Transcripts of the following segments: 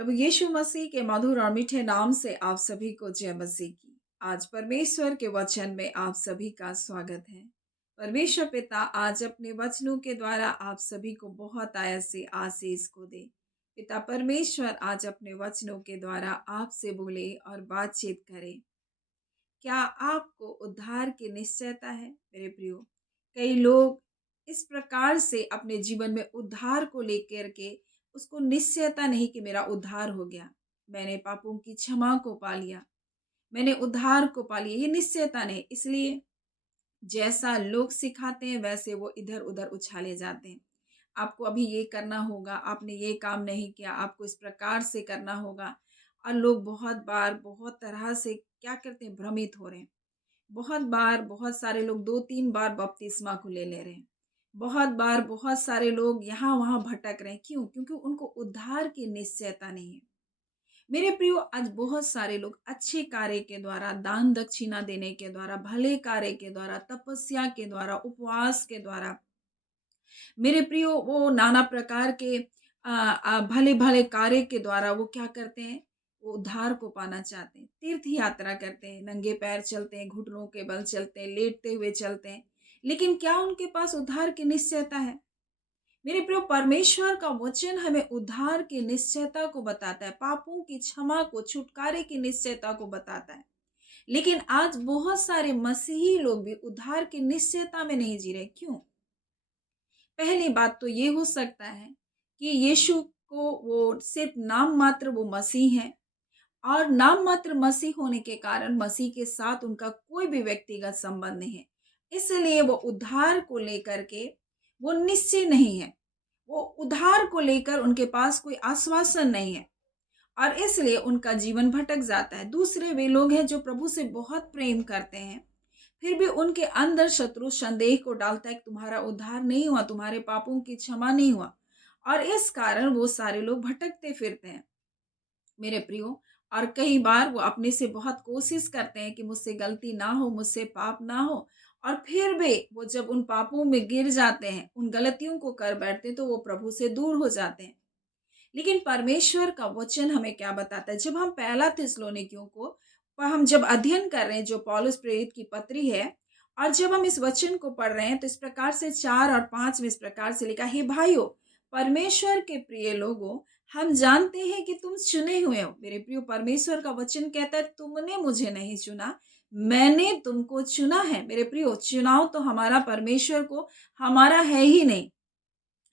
प्रभु यीशु मसीह के मधुर और मीठे नाम से आप सभी को जय मसीह की। आज परमेश्वर के वचन में आप सभी का स्वागत है। परमेश्वर पिता आज अपने वचनों के द्वारा आप सभी को बहुत आयत से आशीष को दे। पिता परमेश्वर आज अपने वचनों के द्वारा आपसे बोले और बातचीत करे। क्या आपको उद्धार की निश्चयता है मेरे प्रियो? कई लोग इस प्रकार से अपने जीवन में उद्धार को लेकर के उसको निश्चयता नहीं कि मेरा उद्धार हो गया, मैंने पापों की क्षमा को पा लिया, मैंने उद्धार को पा लिया, ये निश्चयता नहीं। इसलिए जैसा लोग सिखाते हैं वैसे वो इधर उधर उछाले जाते हैं। आपको अभी ये करना होगा, आपने ये काम नहीं किया, आपको इस प्रकार से करना होगा। और लोग बहुत बार बहुत तरह से क्या करते हैं, भ्रमित हो रहे हैं। बहुत बार बहुत सारे लोग 2-3 बार बपतिस्मा को ले रहे हैं। बहुत बार बहुत सारे लोग यहाँ वहाँ भटक रहे हैं। क्यों? क्योंकि उनको उद्धार की निश्चयता नहीं है। मेरे प्रियो, आज बहुत सारे लोग अच्छे कार्य के द्वारा, दान दक्षिणा देने के द्वारा, भले कार्य के द्वारा, तपस्या के द्वारा, उपवास के द्वारा, मेरे प्रियो वो नाना प्रकार के भले भले कार्य के द्वारा वो क्या करते हैं, वो उद्धार को पाना चाहते हैं। तीर्थ यात्रा करते हैं, नंगे पैर चलते हैं, घुटनों के बल चलते हैं, लेटते हुए चलते हैं। लेकिन क्या उनके पास उद्धार की निश्चयता है? मेरे प्रियो, परमेश्वर का वचन हमें उद्धार की निश्चयता को बताता है, पापों की क्षमा को, छुटकारे की निश्चयता को बताता है। लेकिन आज बहुत सारे मसीही लोग भी उद्धार की निश्चयता में नहीं जी रहे। क्यों? पहली बात तो ये हो सकता है कि यीशु को वो सिर्फ नाम मात्र वो मसीह हैं, और नाम मात्र मसीह होने के कारण मसीह के साथ उनका कोई भी व्यक्तिगत संबंध नहीं है। इसलिए वो उद्धार को लेकर के वो निश्चय नहीं है। वो उद्धार को लेकर उनके पास कोई आश्वासन नहीं है, और इसलिए उनका जीवन भटक जाता है। दूसरे वे लोग हैं जो प्रभु से बहुत प्रेम करते हैं, फिर भी उनके अंदर शत्रु संदेह को डालता है कि तुम्हारा उद्धार नहीं हुआ, तुम्हारे पापों की क्षमा नहीं हुआ, और इस कारण वो सारे लोग भटकते फिरते हैं मेरे प्रियो। और कई बार वो अपने से बहुत कोशिश करते हैं कि मुझसे गलती ना हो, मुझसे पाप ना हो, और फिर भी वो जब उन पापों में गिर जाते हैं, उन गलतियों को कर बैठते हैं, तो वो प्रभु से दूर हो जाते हैं। लेकिन परमेश्वर का वचन हमें क्या बताता है? जब हम पहला थिस्सलुनीकियों को हम जब अध्ययन कर रहे हैं, जो पौलुस प्रेरित की पत्री है, और जब हम इस वचन को पढ़ रहे हैं, तो इस प्रकार से 4 और 5 में इस प्रकार से लिखा है, भाइयों, परमेश्वर के प्रिय लोगों, हम जानते हैं कि तुम चुने हुए हो। मेरे प्रियो, परमेश्वर का वचन कहता है तुमने मुझे नहीं चुना, मैंने तुमको चुना है। मेरे प्रियो, चुनाव तो हमारा परमेश्वर को हमारा है ही नहीं।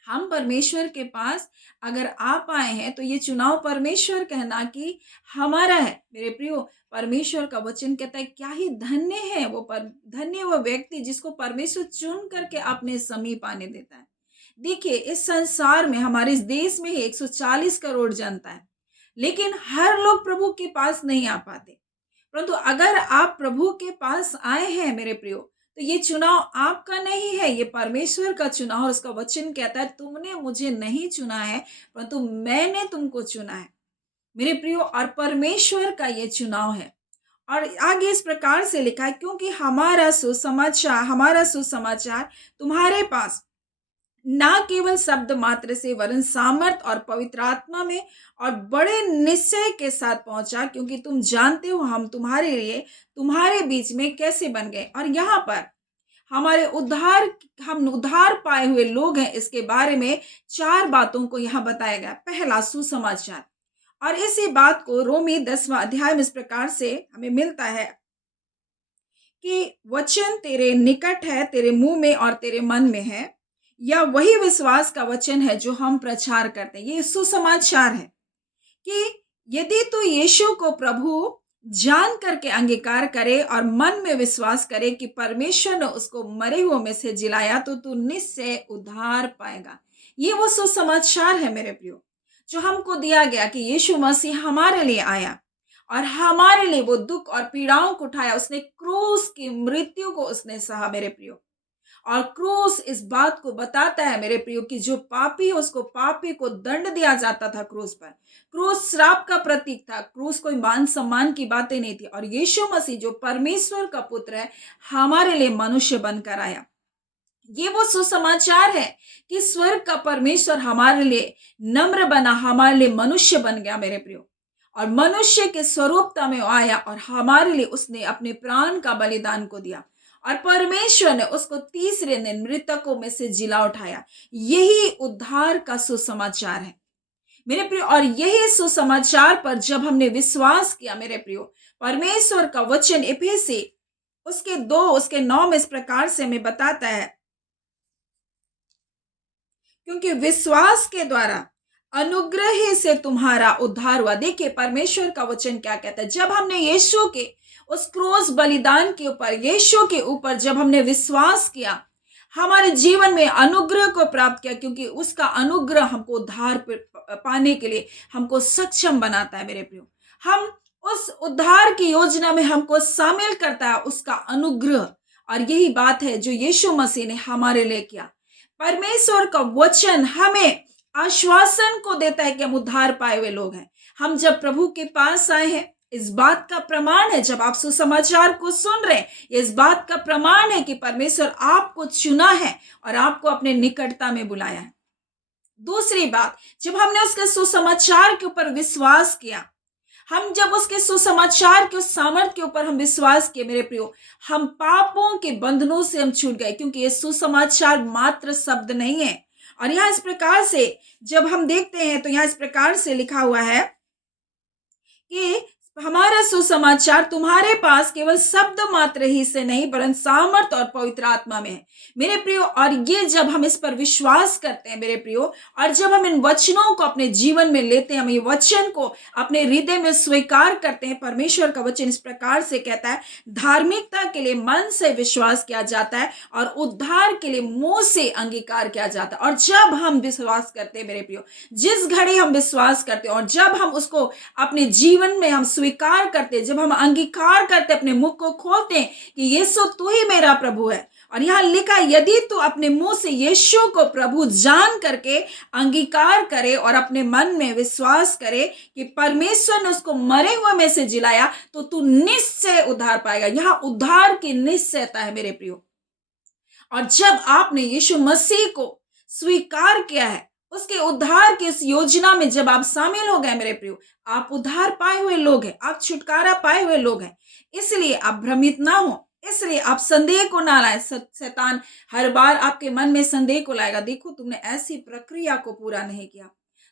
हम परमेश्वर के पास अगर आप आए हैं तो ये चुनाव परमेश्वर कहना कि हमारा है। मेरे प्रियो, परमेश्वर का वचन कहता है क्या ही धन्य है वो धन्य वो व्यक्ति जिसको परमेश्वर चुन करके अपने समीप आने देता है। देखिए, इस संसार में, हमारे इस देश में ही 140 करोड़ जनता है, लेकिन हर लोग प्रभु के पास नहीं आ पाते। परंतु अगर आप प्रभु के पास आए हैं मेरे प्रियो, तो ये चुनाव आपका नहीं है, ये परमेश्वर का चुनाव। और उसका वचन कहता है तुमने मुझे नहीं चुना है, परंतु मैंने तुमको चुना है मेरे प्रियो। और परमेश्वर का ये चुनाव है। और आगे इस प्रकार से लिखा है, क्योंकि हमारा सुसमाचार तुम्हारे पास ना केवल शब्द मात्र से, वरन सामर्थ और पवित्र आत्मा में और बड़े निश्चय के साथ पहुंचा, क्योंकि तुम जानते हो हम तुम्हारे लिए तुम्हारे बीच में कैसे बन गए। और यहाँ पर हमारे हम उद्धार पाए हुए लोग हैं, इसके बारे में 4 बातों को यहाँ बताया गया। पहला, सुसमाचार। और इसी बात को रोमी 10वां अध्याय में इस प्रकार से हमें मिलता है कि वचन तेरे निकट है, तेरे मुंह में और तेरे मन में है, या वही विश्वास का वचन है जो हम प्रचार करते हैं। ये सुसमाचार है कि यदि तू यीशु को प्रभु जान करके अंगीकार करे और मन में विश्वास करे कि परमेश्वर ने उसको मरे हुए में से जिलाया, तो तू निश्चय उद्धार पाएगा। ये वो सुसमाचार है मेरे प्रियो, जो हमको दिया गया कि यीशु मसीह हमारे लिए आया और हमारे लिए वो दुख और पीड़ाओं को उठाया। उसने क्रूस की मृत्यु को उसने सहा मेरे प्रियो। और क्रूस इस बात को बताता है मेरे प्रियो कि जो पापी है उसको पापी को दंड दिया जाता था क्रूस पर। क्रूस श्राप का प्रतीक था, क्रूस कोई मान सम्मान की बातें नहीं थी। और यीशु मसीह जो परमेश्वर का पुत्र है, हमारे लिए मनुष्य बनकर आया। ये वो सुसमाचार है कि स्वर्ग का परमेश्वर हमारे लिए नम्र बना, हमारे लिए मनुष्य बन गया मेरे प्रियो, और मनुष्य के स्वरूपता में आया और हमारे लिए उसने अपने प्राण का बलिदान को दिया, और परमेश्वर ने उसको तीसरे दिन मृतकों में से जिला उठाया। यही उद्धार का सुसमाचार है मेरे प्रियो। और यही सुसमाचार पर जब हमने विश्वास किया मेरे प्रियो, परमेश्वर का वचन इफिसी उसके 2 उसके 9 में इस प्रकार से हमें बताता है, क्योंकि विश्वास के द्वारा अनुग्रह ही से तुम्हारा उद्धार हुआ। देखिए परमेश्वर का वचन क्या कहता है, जब हमने यीशु के उस क्रूस बलिदान के ऊपर, यीशु के ऊपर जब हमने विश्वास किया, हमारे जीवन में अनुग्रह को प्राप्त किया, क्योंकि उसका अनुग्रह हमको उद्धार पाने के लिए हमको सक्षम बनाता है मेरे प्रियो। हम उस उद्धार की योजना में हमको शामिल करता है उसका अनुग्रह, और यही बात है जो यीशु मसीह ने हमारे लिए किया। परमेश्वर का वचन हमें आश्वासन को देता है कि हम उद्धार पाए हुए लोग हैं। हम जब प्रभु के पास आए हैं, इस बात का प्रमाण है, जब आप सुसमाचार को सुन रहे हैं, इस बात का प्रमाण है कि परमेश्वर आपको चुना है और आपको अपने निकटता में बुलाया है। दूसरी बात, जब हमने उसके सुसमाचार के ऊपर विश्वास किया, हम जब उसके सुसमाचार के उस सामर्थ्य के ऊपर हम विश्वास किए मेरे प्रियो, हम पापों के बंधनों से हम छूट गए, क्योंकि ये सुसमाचार मात्र शब्द नहीं है। और यहां इस प्रकार से जब हम देखते हैं तो यहां इस प्रकार से लिखा हुआ है कि हमारा सुसमाचार तुम्हारे पास केवल शब्द मात्र ही से नहीं, परंतु सामर्थ और पवित्र आत्मा में है मेरे प्रियो। और ये जब हम इस पर विश्वास करते हैं मेरे प्रियो, और जब हम इन वचनों को अपने जीवन में लेते हैं, हम ये वचन को अपने हृदय में स्वीकार करते हैं। परमेश्वर का वचन इस प्रकार से कहता है, धार्मिकता के लिए मन से विश्वास किया जाता है और उद्धार के लिए मुंह से अंगीकार किया जाता है। और जब हम विश्वास करते हैं मेरे प्रियो, जिस घड़ी हम विश्वास करते हैं और जब हम उसको अपने जीवन में हम स्वीकार करते, जब हम अंगीकार करते, अपने मुख को खोलते हैं कि यीशु तू ही मेरा प्रभु है, और यहां लिखा है यदि तू अपने मुंह से यीशु को प्रभु जान करके अंगीकार करे और अपने मन में विश्वास करे कि परमेश्वर ने उसको मरे हुए में से जिलाया, तो तू निश्चय उद्धार पाएगा। यहां उद्धार की निश्चयता है मेरे प्रियो। और जब आपने यीशु मसीह को स्वीकार किया है, उसके उद्धार की इस योजना में जब आप शामिल हो गए मेरे प्रियो, आप उद्धार पाए हुए लोग हैं, आप छुटकारा पाए हुए लोग हैं। इसलिए आप भ्रमित ना हो, इसलिए आप संदेह को ना लाए। शैतान हर बार आपके मन में संदेह को लाएगा, देखो तुमने ऐसी प्रक्रिया को पूरा नहीं किया,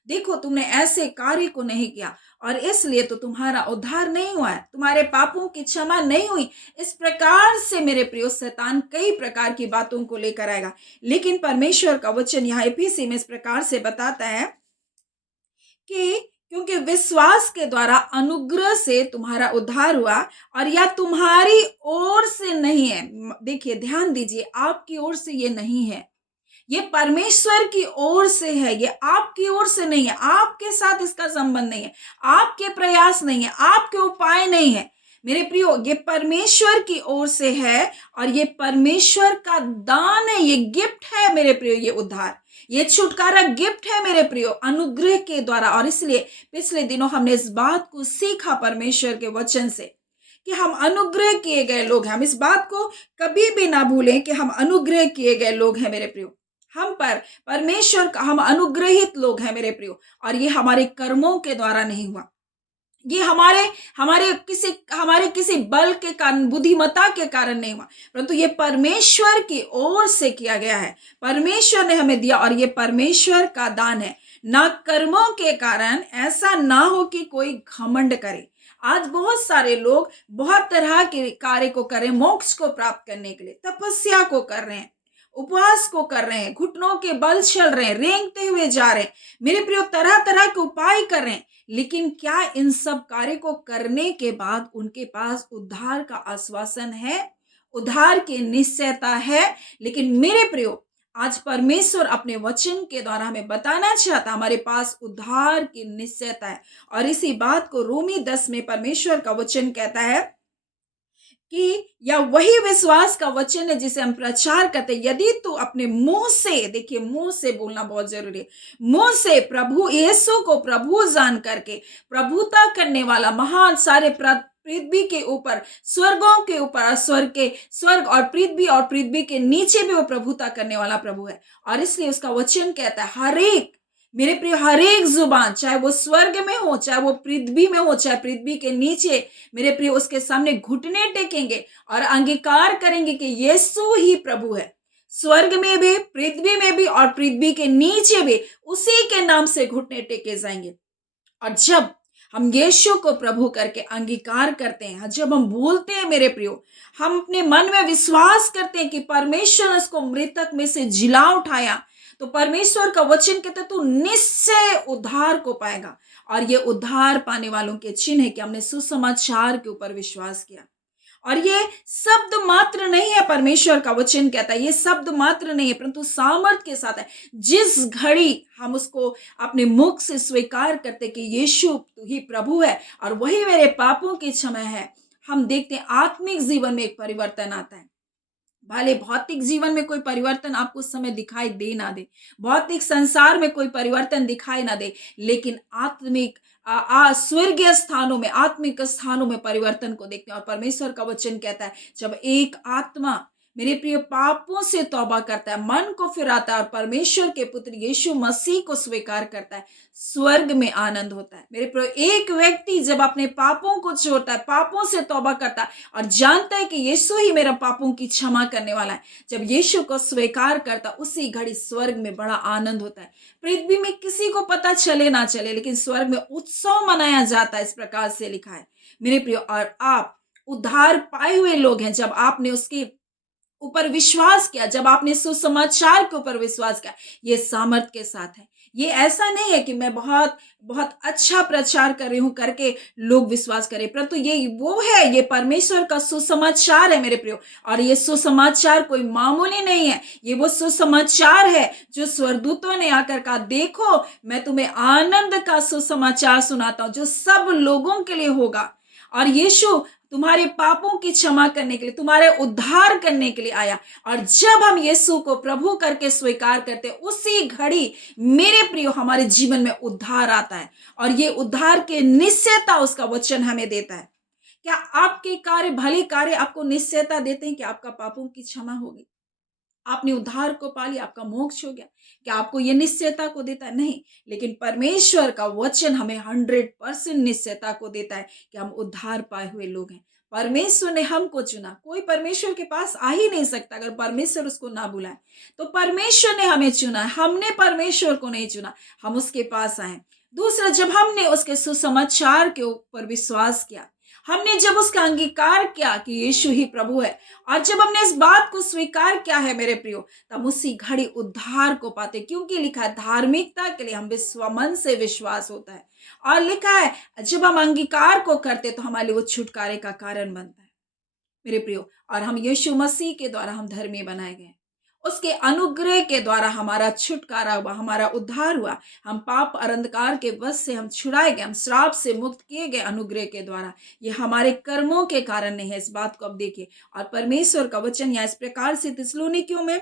देखो तुमने ऐसे कार्य को नहीं किया, और इसलिए तो तुम्हारा उद्धार नहीं हुआ है, तुम्हारे पापों की क्षमा नहीं हुई। इस प्रकार से मेरे प्रियो शैतान कई प्रकार की बातों को लेकर आएगा, लेकिन परमेश्वर का वचन यहाँ इफिसी में इस प्रकार से बताता है कि क्योंकि विश्वास के द्वारा अनुग्रह से तुम्हारा उद्धार हुआ, और यह तुम्हारी ओर से नहीं है। देखिए ध्यान दीजिए, आपकी ओर से ये नहीं है, ये परमेश्वर की ओर से है, ये आपकी ओर से नहीं है, आपके साथ इसका संबंध नहीं है, आपके प्रयास नहीं है, आपके उपाय नहीं है मेरे प्रियो, ये परमेश्वर की ओर से है, और ये परमेश्वर का दान है, ये गिफ्ट है मेरे प्रियो, ये उद्धार, ये छुटकारा गिफ्ट है मेरे प्रियो, अनुग्रह के द्वारा। और इसलिए पिछले दिनों हमने इस बात को सीखा परमेश्वर के वचन से कि हम अनुग्रह किए गए लोग हैं। हम इस बात को कभी भी ना भूलें कि हम अनुग्रह किए गए लोग हैं मेरे प्रियो, हम पर परमेश्वर का हम अनुग्रहित लोग हैं मेरे प्रियो। और ये हमारे कर्मों के द्वारा नहीं हुआ, ये हमारे किसी बल के कारण, बुद्धिमत्ता के कारण नहीं हुआ, परंतु ये परमेश्वर की ओर से किया गया है, परमेश्वर ने हमें दिया, और ये परमेश्वर का दान है, ना कर्मों के कारण। ऐसा ना हो कि कोई घमंड करे। आज बहुत सारे लोग बहुत तरह के कार्य को कर रहे हैं, मोक्ष को प्राप्त करने के लिए तपस्या को कर रहे हैं, उपवास को कर रहे हैं, घुटनों के बल चल रहे हैं, रेंगते हुए जा रहे हैं मेरे प्रियो, तरह तरह के उपाय कर रहे हैं, लेकिन क्या इन सब कार्य को करने के बाद उनके पास उद्धार का आश्वासन है, उद्धार की निश्चयता है? लेकिन मेरे प्रियो, आज परमेश्वर अपने वचन के द्वारा हमें बताना चाहता, हमारे पास उद्धार की निश्चयता है। और इसी बात को रोमी 10 में परमेश्वर का वचन कहता है कि या वही विश्वास का वचन है जिसे हम प्रचार करते हैं, यदि तू अपने मुंह से, देखिए मुंह से बोलना बहुत जरूरी है, मुंह से प्रभु यीशु को प्रभु जान करके प्रभुता करने वाला महान, सारे पृथ्वी के ऊपर, स्वर्गों के ऊपर और स्वर्ग और पृथ्वी के नीचे भी वो प्रभुता करने वाला प्रभु है। और इसलिए उसका वचन कहता है हर एक, मेरे प्रिय, हर एक जुबान, चाहे वो स्वर्ग में हो, चाहे वो पृथ्वी में हो, चाहे पृथ्वी के नीचे, मेरे प्रिय, उसके सामने घुटने टेकेंगे और अंगीकार करेंगे कि यीशु ही प्रभु है। स्वर्ग में भी, पृथ्वी में भी और पृथ्वी के नीचे भी उसी के नाम से घुटने टेके जाएंगे। और जब हम यीशु को प्रभु करके अंगीकार करते हैं, जब हम बोलते हैं मेरे प्रियो, हम अपने मन में विश्वास करते हैं कि परमेश्वर ने उसको मृतक में से जिला उठाया, तो परमेश्वर का वचन कहता है तू निश्चय उद्धार को पाएगा। और ये उद्धार पाने वालों के चिन्ह है कि हमने सुसमाचार के ऊपर विश्वास किया। और ये शब्द मात्र नहीं है, परमेश्वर का वचन कहता है ये शब्द मात्र नहीं है, परंतु सामर्थ के साथ है। जिस घड़ी हम उसको अपने मुख से स्वीकार करते कि यीशु तू ही प्रभु है और वही मेरे पापों की क्षमा है, हम देखते हैं आत्मिक जीवन में एक परिवर्तन आता है। भले भौतिक जीवन में कोई परिवर्तन आपको उस समय दिखाई दे ना दे, भौतिक संसार में कोई परिवर्तन दिखाई ना दे, लेकिन आत्मिक स्वर्गीय स्थानों में, आत्मिक स्थानों में परिवर्तन को देखते हैं। और परमेश्वर का वचन कहता है जब एक आत्मा, मेरे प्रिय, पापों से तौबा करता है, मन को फिराता है और परमेश्वर के पुत्र यीशु मसीह को स्वीकार करता है, स्वर्ग में आनंद होता है। मेरे प्रिय, एक व्यक्ति जब अपने पापों को छोड़ता है, पापों से तौबा करता है और जानता है कि यीशु ही मेरा पापों की क्षमा करने वाला है, जब यीशु को स्वीकार करता, उसी घड़ी स्वर्ग में बड़ा आनंद होता है। पृथ्वी में किसी को पता चले ना चले, लेकिन स्वर्ग में उत्सव मनाया जाता है, इस प्रकार से लिखा है मेरे प्रिय। और आप उद्धार पाए हुए लोग हैं जब आपने उसके ऊपर विश्वास किया, जब आपने सुसमाचार के ऊपर विश्वास किया। ये सामर्थ के साथ है। ये ऐसा नहीं है कि मैं बहुत बहुत अच्छा प्रचार कर रही हूं करके लोग विश्वास करें, परंतु ये वो है, ये परमेश्वर का सुसमाचार है मेरे प्रियो। और ये सुसमाचार कोई मामूली नहीं है, ये वो सुसमाचार है जो स्वर्गदूतों ने आकर कहा, देखो मैं तुम्हें आनंद का सुसमाचार सुनाता हूं जो सब लोगों के लिए होगा। और यीशु तुम्हारे पापों की क्षमा करने के लिए, तुम्हारे उद्धार करने के लिए आया। और जब हम यीशु को प्रभु करके स्वीकार करते, उसी घड़ी मेरे प्रियो हमारे जीवन में उद्धार आता है। और ये उद्धार के निश्चयता उसका वचन हमें देता है। क्या आपके कार्य, भले कार्य आपको निश्चयता देते हैं कि आपका पापों की क्षमा होगी, आपने उद्धार को पा लिया, आपका मोक्ष हो गया? क्या आपको यह निश्चयता को देता है? नहीं, लेकिन परमेश्वर का वचन हमें 100% निश्चयता को देता है कि हम उद्धार पाए हुए लोग हैं। परमेश्वर ने हमको चुना, कोई परमेश्वर के पास आ ही नहीं सकता अगर परमेश्वर उसको ना बुलाए। तो परमेश्वर ने हमें चुना, हमने परमेश्वर को नहीं चुना, हम उसके पास आए। दूसरा, जब हमने उसके सुसमाचार के ऊपर विश्वास किया, हमने जब उसका अंगीकार किया कि यीशु ही प्रभु है, और जब हमने इस बात को स्वीकार किया है मेरे प्रियो, तब उसी घड़ी उद्धार को पाते, क्योंकि लिखा है धार्मिकता के लिए हम मन से विश्वास होता है। और लिखा है जब हम अंगीकार को करते तो हमारे लिए वो छुटकारे का कारण बनता है मेरे प्रियो। और हम यीशु मसीह के द्वारा हम धर्मी बनाए गए, उसके अनुग्रह के द्वारा हमारा छुटकारा हुआ, हमारा उद्धार हुआ। हम पाप और अंधकार के वश से हम छुड़ाए गए, हम श्राप से मुक्त किए गए अनुग्रह के द्वारा। ये हमारे कर्मों के कारण नहीं है, इस बात को अब देखिए। और परमेश्वर का वचन यहाँ इस प्रकार से थिस्सलुनीकियों में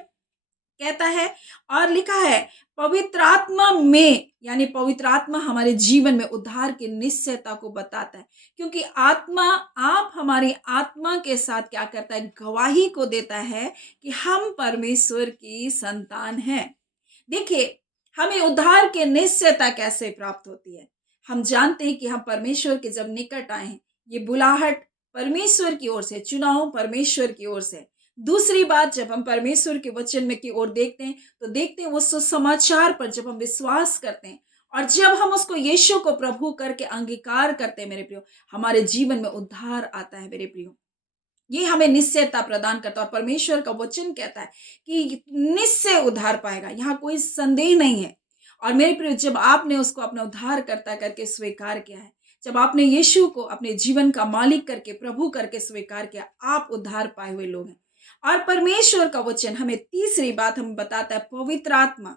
कहता है, और लिखा है पवित्र आत्मा में, यानी पवित्र आत्मा हमारे जीवन में उद्धार की निश्चयता को बताता है। क्योंकि आत्मा, आप हमारी आत्मा के साथ क्या करता है? गवाही को देता है कि हम परमेश्वर की संतान हैं। देखिए, हमें उद्धार की निश्चयता कैसे प्राप्त होती है? हम जानते हैं कि हम परमेश्वर के जब निकट आए हैं, ये बुलाहट परमेश्वर की ओर से, चुनाव परमेश्वर की ओर से। दूसरी बात, जब हम परमेश्वर के वचन में की ओर देखते हैं, तो देखते हैं वो सुसमाचार पर जब हम विश्वास करते हैं और जब हम उसको यीशु को प्रभु करके अंगीकार करते हैं मेरे प्रियो, हमारे जीवन में उद्धार आता है मेरे प्रियो। ये हमें निश्चयता प्रदान करता है। और परमेश्वर का वचन कहता है कि निश्चय उद्धार पाएगा, यहाँ कोई संदेह नहीं है। और मेरे प्रिय, जब आपने उसको अपना उद्धार करता करके स्वीकार किया है, जब आपने यीशु को अपने जीवन का मालिक करके, प्रभु करके स्वीकार किया, आप उद्धार पाए हुए लोग हैं। और परमेश्वर का वचन हमें तीसरी बात हमें बताता है, पवित्र आत्मा।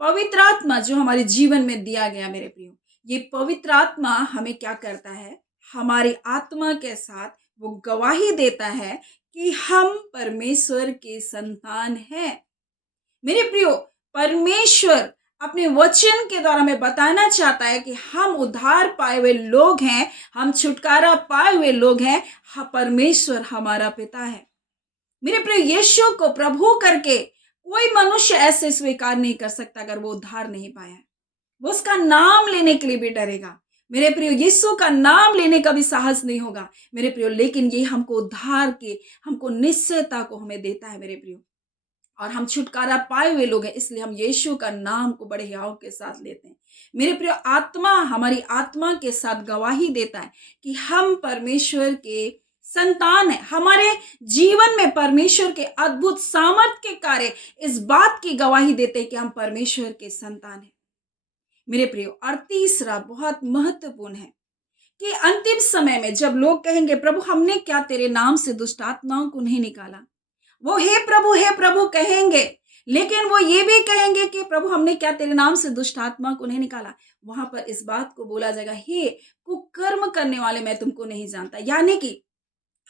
पवित्र आत्मा जो हमारे जीवन में दिया गया मेरे प्रियो, ये पवित्र आत्मा हमें क्या करता है? हमारी आत्मा के साथ वो गवाही देता है कि हम परमेश्वर के संतान हैं। मेरे प्रियो, परमेश्वर अपने वचन के द्वारा हमें बताना चाहता है कि हम उद्धार पाए हुए लोग हैं, हम छुटकारा पाए हुए लोग हैं। परमेश्वर हमारा पिता है। मेरे प्रिय, यीशु को प्रभु करके कोई मनुष्य ऐसे स्वीकार नहीं कर सकता अगर वो उद्धार नहीं पाया है। वो उसका नाम लेने के लिए भी डरेगा। मेरे प्रियो, यीशु का नाम लेने का भी साहस नहीं होगा मेरे प्रियो। लेकिन ये हमको उद्धार के, हमको निश्चयता को हमें देता है मेरे प्रियो। और हम छुटकारा पाए हुए लोग हैं, इसलिए हम यीशु का नाम को बड़े हियाव के साथ लेते हैं। मेरे प्रियो, आत्मा हमारी आत्मा के साथ गवाही देता है कि हम परमेश्वर के संतान है। हमारे जीवन में परमेश्वर के अद्भुत सामर्थ्य के कार्य इस बात की गवाही देते हैं कि हम परमेश्वर के संतान हैं मेरे प्रियो। और तीसरा बहुत महत्वपूर्ण है कि अंतिम समय में जब लोग कहेंगे, प्रभु हमने क्या तेरे नाम से दुष्ट आत्माओं को नहीं निकाला, वो हे प्रभु कहेंगे। लेकिन वो ये भी कहेंगे कि प्रभु हमने क्या तेरे नाम से दुष्ट आत्मा को नहीं निकाला। वहां पर इस बात को बोला जाएगा, हे कुकर्म करने वाले, मैं तुमको नहीं जानता। यानी कि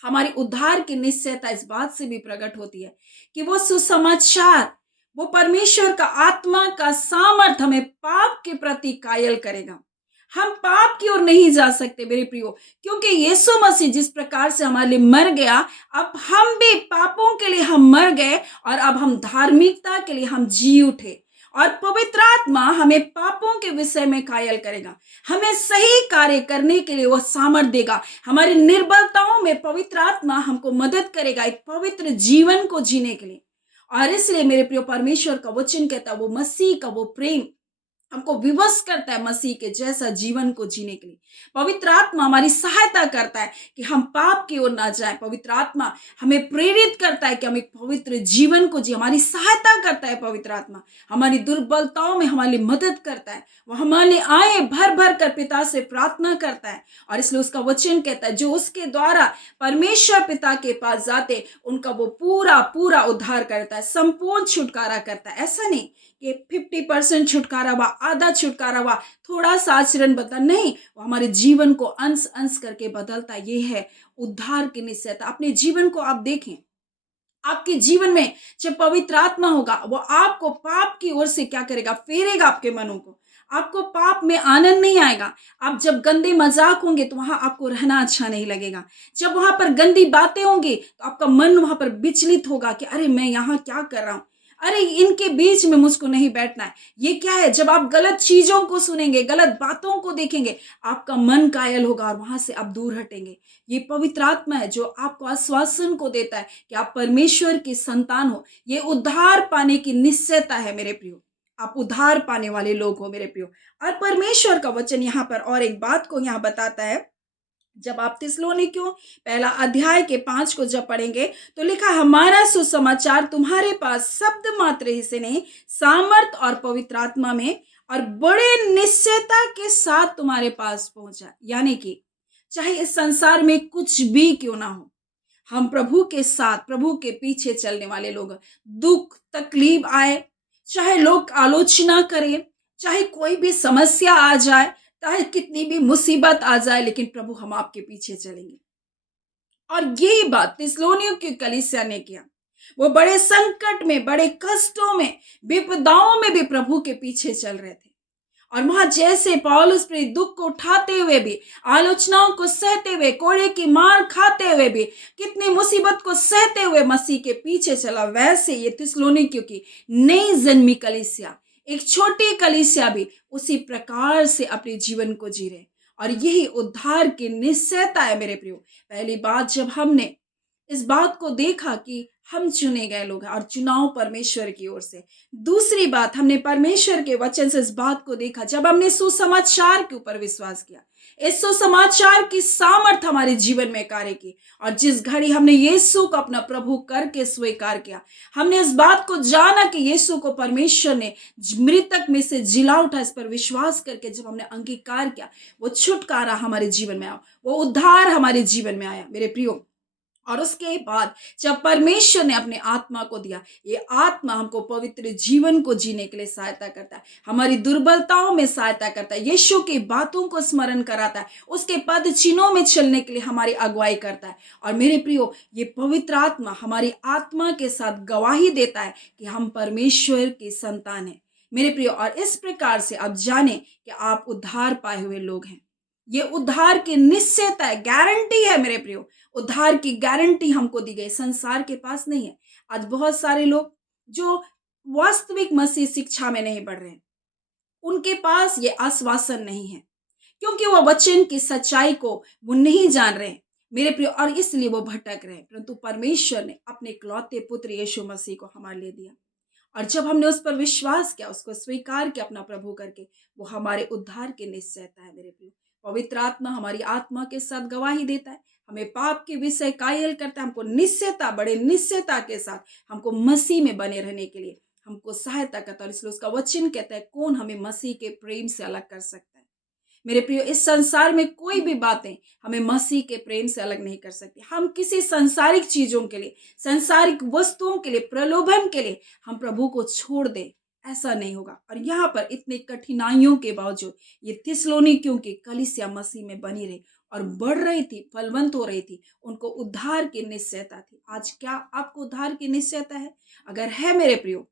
हमारी उद्धार की निश्चयता इस बात से भी प्रकट होती है कि वो सुसमाचार, वो परमेश्वर का आत्मा का सामर्थ हमें पाप के प्रति कायल करेगा। हम पाप की ओर नहीं जा सकते मेरे प्रियो, क्योंकि यीशु मसीह जिस प्रकार से हमारे लिए मर गया, अब हम भी पापों के लिए हम मर गए और अब हम धार्मिकता के लिए हम जी उठे। और पवित्र आत्मा हमें पापों के विषय में कायल करेगा, हमें सही कार्य करने के लिए वह सामर्थ देगा। हमारी निर्बलताओं में पवित्र आत्मा हमको मदद करेगा एक पवित्र जीवन को जीने के लिए। और इसलिए मेरे प्रियो, परमेश्वर का वचन कहता है वो मसीह का वो प्रेम हमको विवश करता है मसीह के जैसा जीवन को जीने के लिए। पवित्र आत्मा हमारी सहायता करता है कि हम पाप की ओर ना जाएं। पवित्र आत्मा हमें प्रेरित करता है कि हम एक पवित्र जीवन को जी, हमारी सहायता करता है। पवित्र आत्मा हमारी दुर्बलताओं में हमारी मदद करता है। वो हमारे आए भर भर कर पिता से प्रार्थना करता है। और इसलिए उसका वचन कहता है जो उसके द्वारा परमेश्वर पिता के पास जाते उनका वो पूरा पूरा उद्धार करता है, संपूर्ण छुटकारा करता है। ऐसा नहीं कि 50% छुटकारा हुआ, आधा छुटकारा हुआ, थोड़ा सा आचरण बदला, नहीं, वो हमारे जीवन को अंश अंश करके बदलता। ये है उद्धार की निश्चयता। अपने जीवन को आप देखें, आपके जीवन में जब पवित्र आत्मा होगा वो आपको पाप की ओर से क्या करेगा, फेरेगा आपके मनों को। आपको पाप में आनंद नहीं आएगा। आप जब गंदे मजाक होंगे तो वहां आपको रहना अच्छा नहीं लगेगा। जब वहां पर गंदी बातें होंगी तो आपका मन वहां पर विचलित होगा कि अरे मैं यहाँ क्या कर रहा हूं, अरे इनके बीच में मुझको नहीं बैठना है। ये क्या है, जब आप गलत चीजों को सुनेंगे, गलत बातों को देखेंगे, आपका मन कायल होगा और वहां से आप दूर हटेंगे। ये पवित्र आत्मा है जो आपको आश्वासन को देता है कि आप परमेश्वर की संतान हो। ये उद्धार पाने की निश्चयता है मेरे प्रियो। आप उद्धार पाने वाले लोग हो मेरे प्रियो। और परमेश्वर का वचन यहाँ पर और एक बात को यहाँ बताता है। जब आप थिस्सलुनीकियों पहला अध्याय के 5 को जब पढ़ेंगे तो लिखा, हमारा सुसमाचार तुम्हारे पास शब्द मात्र ही से नहीं, सामर्थ और पवित्र आत्मा में और बड़े निश्चयता के साथ तुम्हारे पास पहुंचा। यानी कि चाहे इस संसार में कुछ भी क्यों ना हो, हम प्रभु के साथ, प्रभु के पीछे चलने वाले लोग, दुख तकलीफ आए, चाहे लोग आलोचना करें, चाहे कोई भी समस्या आ जाए, चाहे कितनी भी मुसीबत आ जाए, लेकिन प्रभु हम आपके पीछे चलेंगे। और यही बात थिस्सलुनीकियों की कलीसिया ने किया। वो बड़े संकट में, बड़े कष्टों में, विपदाओं में भी प्रभु के पीछे चल रहे थे। और वहां जैसे पौलुस अपने दुख को उठाते हुए भी, आलोचनाओं को सहते हुए, कोड़े की मार खाते हुए भी, कितनी मुसीबत को सहते हुए मसीह के पीछे चला, वैसे ये थिस्सलुनीकियों की नई जन्मी कलीसिया, एक छोटी कलीसिया भी उसी प्रकार से अपने जीवन को जी रहे। और यही उद्धार की निश्चयता है मेरे प्रियो। पहली बात जब हमने इस बात को देखा कि हम चुने गए लोग हैं और चुनाव परमेश्वर की ओर से। दूसरी बात, हमने परमेश्वर के वचन से इस बात को देखा जब हमने सुसमाचार के ऊपर विश्वास किया। इस सुसमाचार की सामर्थ हमारे जीवन में कार्य की। और जिस घड़ी हमने यीशु को अपना प्रभु करके स्वीकार किया, हमने इस बात को जाना कि यीशु को परमेश्वर ने मृतक में से जिला उठा, इस पर विश्वास करके जब हमने अंगीकार किया, वो छुटकारा हमारे जीवन में आया, वो उद्धार हमारे जीवन में आया मेरे प्रियो। और उसके बाद जब परमेश्वर ने अपने आत्मा को दिया, ये आत्मा हमको पवित्र जीवन को जीने के लिए सहायता करता है, हमारी दुर्बलताओं में सहायता करता है, यीशु की बातों को स्मरण कराता है, उसके पद चिन्हों में चलने के लिए हमारी अगुवाई करता है। और मेरे प्रियो, ये पवित्र आत्मा हमारी आत्मा के साथ गवाही देता है कि हम परमेश्वर की संतान हैं। मेरे प्रियो, और इस प्रकार से आप जाने कि आप उद्धार पाए हुए लोग हैं। ये उद्धार की निश्चयता है, गारंटी है मेरे प्रियो। उद्धार की गारंटी हमको दी गई, संसार के पास नहीं है। आज बहुत सारे लोग जो वास्तविक मसीह शिक्षा में नहीं बढ़ रहे हैं, उनके पास ये आश्वासन नहीं है, क्योंकि वो वचन की सच्चाई को वो नहीं जान रहे हैं मेरे प्रिय, और इसलिए वो भटक रहे हैं। परंतु परमेश्वर ने अपने इकलौते पुत्र यीशु मसीह को हमारे लिए दिया, और जब हमने उस पर विश्वास किया, उसको स्वीकार किया अपना प्रभु करके, वो हमारे उद्धार की निश्चयता है मेरे प्रिय। पवित्र आत्मा हमारी आत्मा के साथ गवाही देता है, हमें पाप के विषय कायल करता है, हमको निश्चयता, बड़े निश्चयता के साथ हमको मसीह में बने रहने के लिए हमको सहायता करता है। और इसलिए उसका वचन कहता है, कौन हमें मसीह के प्रेम से अलग कर सकता है। मेरे प्रियो, इस संसार में कोई भी बातें हमें मसीह के प्रेम से अलग नहीं कर सकती। हम किसी सांसारिक चीजों के लिए, सांसारिक वस्तुओं के लिए, प्रलोभन के लिए हम प्रभु को छोड़ दें, ऐसा नहीं होगा। और यहाँ पर इतनी कठिनाइयों के बावजूद ये थिस्सलुनीकियों की कलीसिया मसीह में बनी रही और बढ़ रही थी, फलवंत हो रही थी। उनको उद्धार की निश्चयता थी। आज क्या आपको उद्धार की निश्चयता है? अगर है मेरे प्रियो,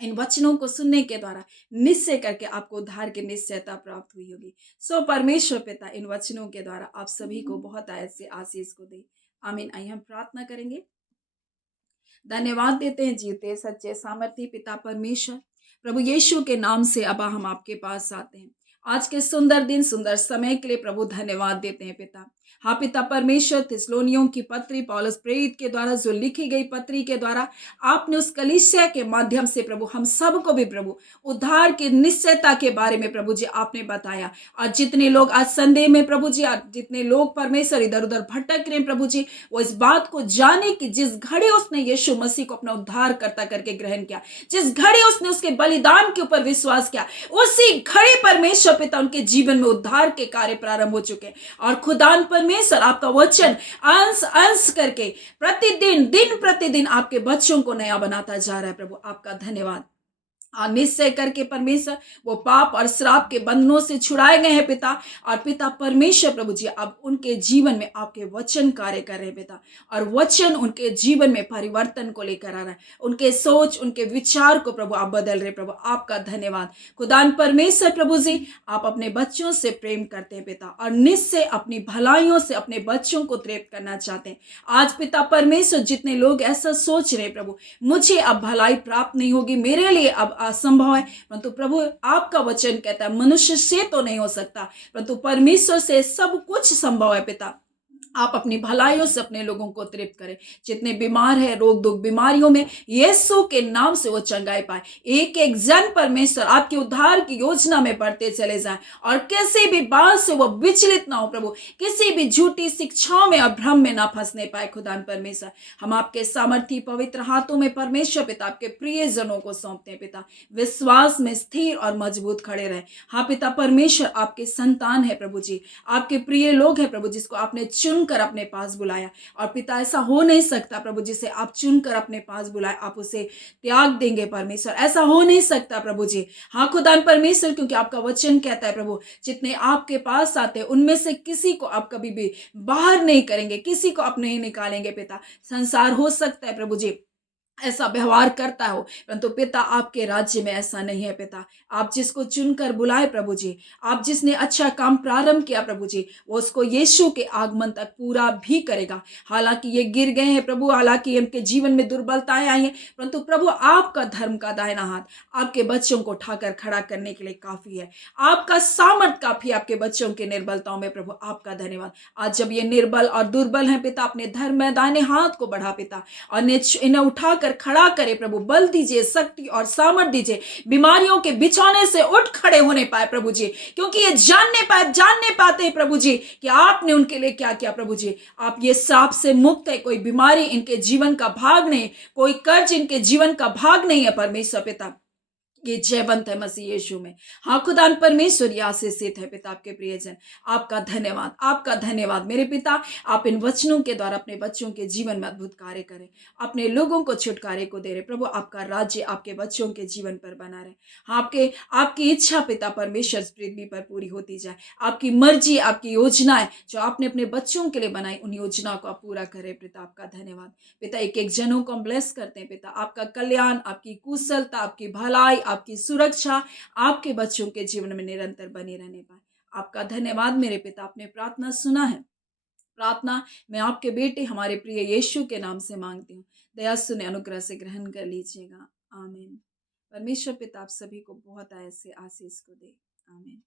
इन वचनों को सुनने के द्वारा निश्चय करके आपको उद्धार की निश्चयता प्राप्त हुई होगी। सो परमेश्वर पिता इन वचनों के द्वारा आप सभी को बहुत ऐसे आशीष को दे। आमीन। आइए हम प्रार्थना करेंगे। धन्यवाद देते हैं जीते सच्चे सामर्थी पिता परमेश्वर, प्रभु यीशु के नाम से अबा हम आपके पास आते हैं। आज के सुंदर दिन, सुंदर समय के लिए प्रभु धन्यवाद देते हैं पिता। हाँ पिता परमेश्वर, थिस्सलुनीयों की पत्री पौलुस प्रेरित के द्वारा जो लिखी गई पत्री के द्वारा आपने उस कलीसिया के माध्यम से प्रभु हम सबको भी प्रभु उद्धार की निश्चयता के बारे में प्रभु जी आपने बताया। और जितने लोग आज संदेह में प्रभु जी, आज जितने लोग परमेश्वर इधर उधर भटक रहे हैं प्रभु जी, वो इस बात को जाने कि जिस घड़ी उसने यीशु मसीह को अपना उद्धार करता करके ग्रहण किया, जिस घड़ी उसने उसके बलिदान के ऊपर विश्वास किया, उसी घड़ी परमेश्वर पिता उनके जीवन में उद्धार के कार्य प्रारंभ हो चुके हैं। और खुदान परमेश्वर आपका वचन अंश अंश करके प्रतिदिन, दिन प्रतिदिन आपके बच्चों को नया बनाता जा रहा है प्रभु। आपका धन्यवाद। निश्चय करके परमेश्वर वो पाप और श्राप के बंधनों से छुड़ाए गए हैं पिता। और पिता परमेश्वर प्रभु जी अब उनके जीवन में आपके वचन कार्य कर रहे हैं पिता, और वचन उनके जीवन में परिवर्तन को लेकर आ रहा है। उनके सोच, उनके विचार को प्रभु आप बदल रहे प्रभु। आपका धन्यवाद खुदान परमेश्वर प्रभु जी। आप अपने बच्चों से प्रेम करते हैं पिता, और निश्चय अपनी भलाइयों से अपने बच्चों को तृप्त करना चाहते हैं। आज पिता परमेश्वर जितने लोग ऐसा सोच रहे प्रभु, मुझे अब भलाई प्राप्त नहीं होगी, मेरे लिए अब असंभव है, परंतु प्रभु आपका वचन कहता है मनुष्य से तो नहीं हो सकता, परंतु परमेश्वर से सब कुछ संभव है पिता। आप अपनी भलाइयों से अपने लोगों को तृप्त करें। जितने बीमार है, रोग दुख बीमारियों में, यीशु के नाम से वो चंगाई पाए। एक एक जन परमेश्वर आपके उद्धार की योजना में बढ़ते चले जाएं, और किसी भी बात से वो विचलित ना हो प्रभु, किसी भी झूठी शिक्षाओं में और भ्रम में ना फंसने पाए। खुदान परमेश्वर, हम आपके सामर्थी पवित्र हाथों में परमेश्वर पिता आपके प्रिय जनों को सौंपते हैं पिता। विश्वास में स्थिर और मजबूत खड़े रहे। हाँ पिता परमेश्वर, आपके संतान है प्रभु जी, आपके प्रिय लोग हैं प्रभु, जिसको आपने चुनकर अपने पास बुलाया। और पिता ऐसा हो नहीं सकता प्रभु, जिसे आप चुनकर अपने पास बुलाए आप उसे त्याग देंगे परमेश्वर, ऐसा हो नहीं सकता प्रभु जी। हाँ खुदान परमेश्वर, क्योंकि आपका वचन कहता है प्रभु, जितने आपके पास आते हैं उनमें से किसी को आप कभी भी बाहर नहीं करेंगे, किसी को आप नहीं निकालेंगे पिता। संसार हो सकता है प्रभु जी ऐसा व्यवहार करता हो, परंतु पिता आपके राज्य में ऐसा नहीं है पिता। आप जिसको चुनकर बुलाए प्रभु जी, आप जिसने अच्छा काम प्रारंभ किया प्रभु जी, वो उसको यीशु के आगमन तक पूरा भी करेगा। हालांकि ये गिर गए हैं प्रभु, हालांकि इनके जीवन में दुर्बलताएं आई हैं, परंतु प्रभु आपका धर्म का दाहिना हाथ आपके बच्चों को उठाकर खड़ा करने के लिए काफी है। आपका सामर्थ काफी आपके बच्चों की निर्बलताओं में प्रभु। आपका धन्यवाद। आज जब ये निर्बल और दुर्बल हैं पिता, अपने धर्म में दाहिने हाथ को बढ़ा पिता, और इन्हें उठाकर खड़ा करे प्रभु। बल दीजिए, शक्ति और सामर्थ दीजिए, बीमारियों के बिछौने से उठ खड़े होने पाए प्रभु जी, क्योंकि ये जानने पाते हैं प्रभु जी कि आपने उनके लिए क्या किया प्रभु जी। आप ये श्राप से मुक्त है, कोई बीमारी इनके जीवन का भाग नहीं, कोई कर्ज इनके जीवन का भाग नहीं है परमेश्वर पिता। ये जयवंत है मसीह यीशु में। हाँ खुदान परमेश्वर, आशीषित है पिता आपके प्रियजन। आपका धन्यवाद, आपका धन्यवाद मेरे पिता। आप इन वचनों के द्वारा अपने बच्चों के जीवन में अद्भुत कार्य करें, अपने लोगों को छुटकारे को दे रहे प्रभु। आपका राज्य आपके बच्चों के जीवन पर बना रहे। हाँ, आपकी इच्छा पिता परमेश्वर पृथ्वी पर पूरी होती जाए। आपकी मर्जी, आपकी योजनाएं जो आपने अपने बच्चों के लिए बनाई, उन योजना को आप पूरा करें पिता। आपका धन्यवाद पिता। एक एक जनों को हम ब्लेस करते हैं पिता। आपका कल्याण, आपकी कुशलता, आपकी भलाई, आपकी सुरक्षा आपके बच्चों के जीवन में निरंतर बनी रहने पाए। आपका धन्यवाद मेरे पिता, आपने प्रार्थना सुना है। प्रार्थना मैं आपके बेटे हमारे प्रिय यीशु के नाम से मांगती हूँ। दया सुने अनुग्रह से ग्रहण कर लीजिएगा। आमीन। परमेश्वर पिता आप सभी को बहुत ऐसे आशीष को दे। आमीन।